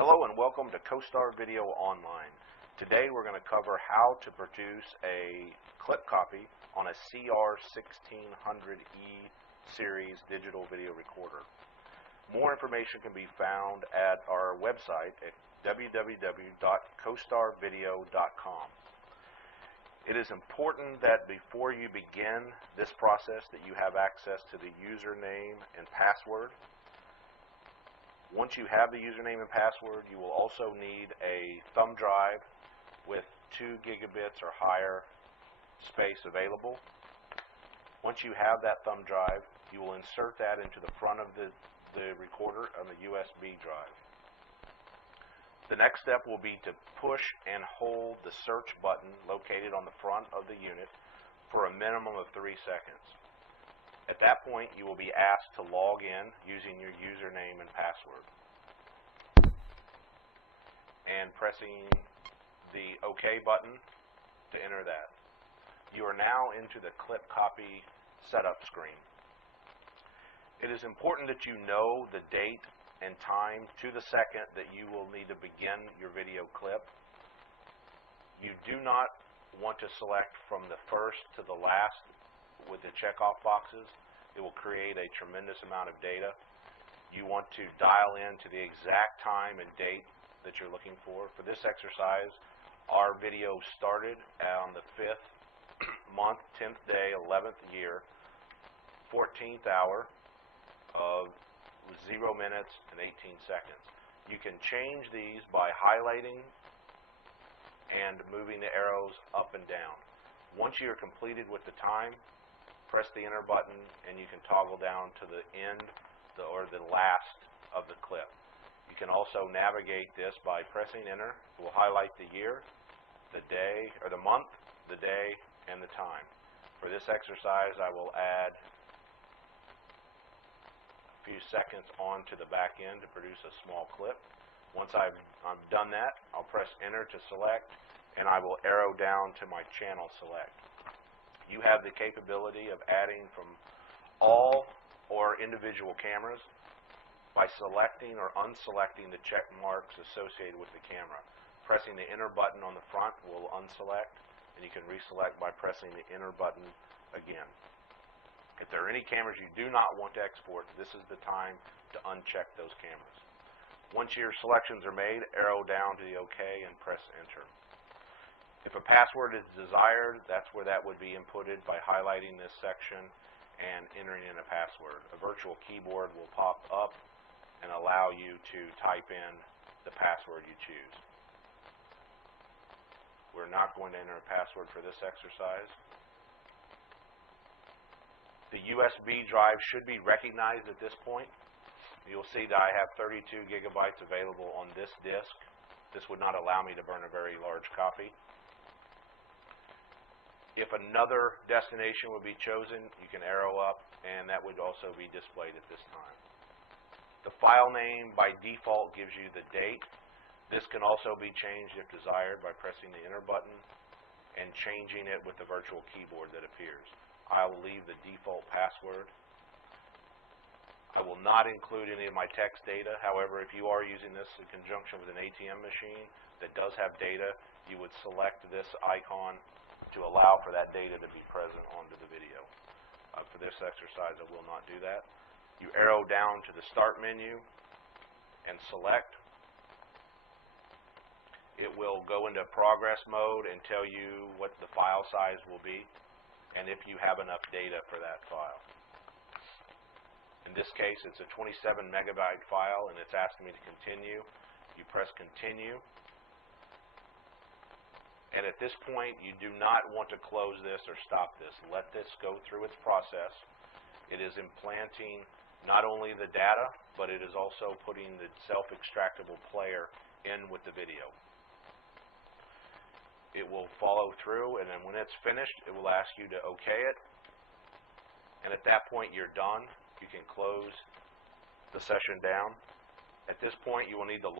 Hello and welcome to CoStar Video Online. Today we're going to cover how to produce a clip copy on a CR1600E series digital video recorder. More information can be found at our website at www.costarvideo.com. It is important that before you begin this process that you have access to the username and password. Once you have the username and password, you will also need a thumb drive with 2 gigabits or higher space available. Once you have that thumb drive, you will insert that into the front of the recorder on the USB drive. The next step will be to push and hold the search button located on the front of the unit for a minimum of 3 seconds. At that point, you will be asked to log in using your username and password and pressing the OK button to enter that. You are now into the clip copy setup screen. It is important that you know the date and time to the second that you will need to begin your video clip. You do not want to select from the first to the last with the checkoff boxes. It will create a tremendous amount of data. You want to dial in to the exact time and date that you're looking for. For this exercise, our video started on the 5th month, 10th day, 11th year, 14th hour of 0 minutes and 18 seconds. You can change these by highlighting and moving the arrows up and down. Once you're completed with the time, press the enter button and you can toggle down to the end or the last of the clip. You can also navigate this by pressing enter. It will highlight the year, the day, or the month, the day, and the time. For this exercise, I will add a few seconds onto the back end to produce a small clip. Once I've done that, I'll press enter to select, and I will arrow down to my channel select. You have the capability of adding from all or individual cameras by selecting or unselecting the check marks associated with the camera. Pressing the enter button on the front will unselect, and you can reselect by pressing the enter button again. If there are any cameras you do not want to export, this is the time to uncheck those cameras. Once your selections are made, arrow down to the OK and press enter. If a password is desired, that's where that would be inputted by highlighting this section and entering in a password. A virtual keyboard will pop up and allow you to type in the password you choose. We're not going to enter a password for this exercise. The USB drive should be recognized at this point. You'll see that I have 32 gigabytes available on this disk. This would not allow me to burn a very large copy. If another destination would be chosen, you can arrow up, and that would also be displayed at this time. The file name by default gives you the date. This can also be changed if desired by pressing the enter button and changing it with the virtual keyboard that appears. I will leave the default password. I will not include any of my text data. However, if you are using this in conjunction with an ATM machine that does have data, you would select this icon to allow for that data to be present onto the video. For this exercise, I will not do that. You arrow down to the start menu and select. It will go into progress mode and tell you what the file size will be and if you have enough data for that file. In this case, it's a 27 megabyte file and it's asking me to continue. You press continue. And at this point, you do not want to close this or stop this. Let this go through its process. It is implanting not only the data, but it is also putting the self-extractable player in with the video. It will follow through, and then when it's finished, it will ask you to OK it. And at that point, you're done. You can close the session down. At this point, you will need the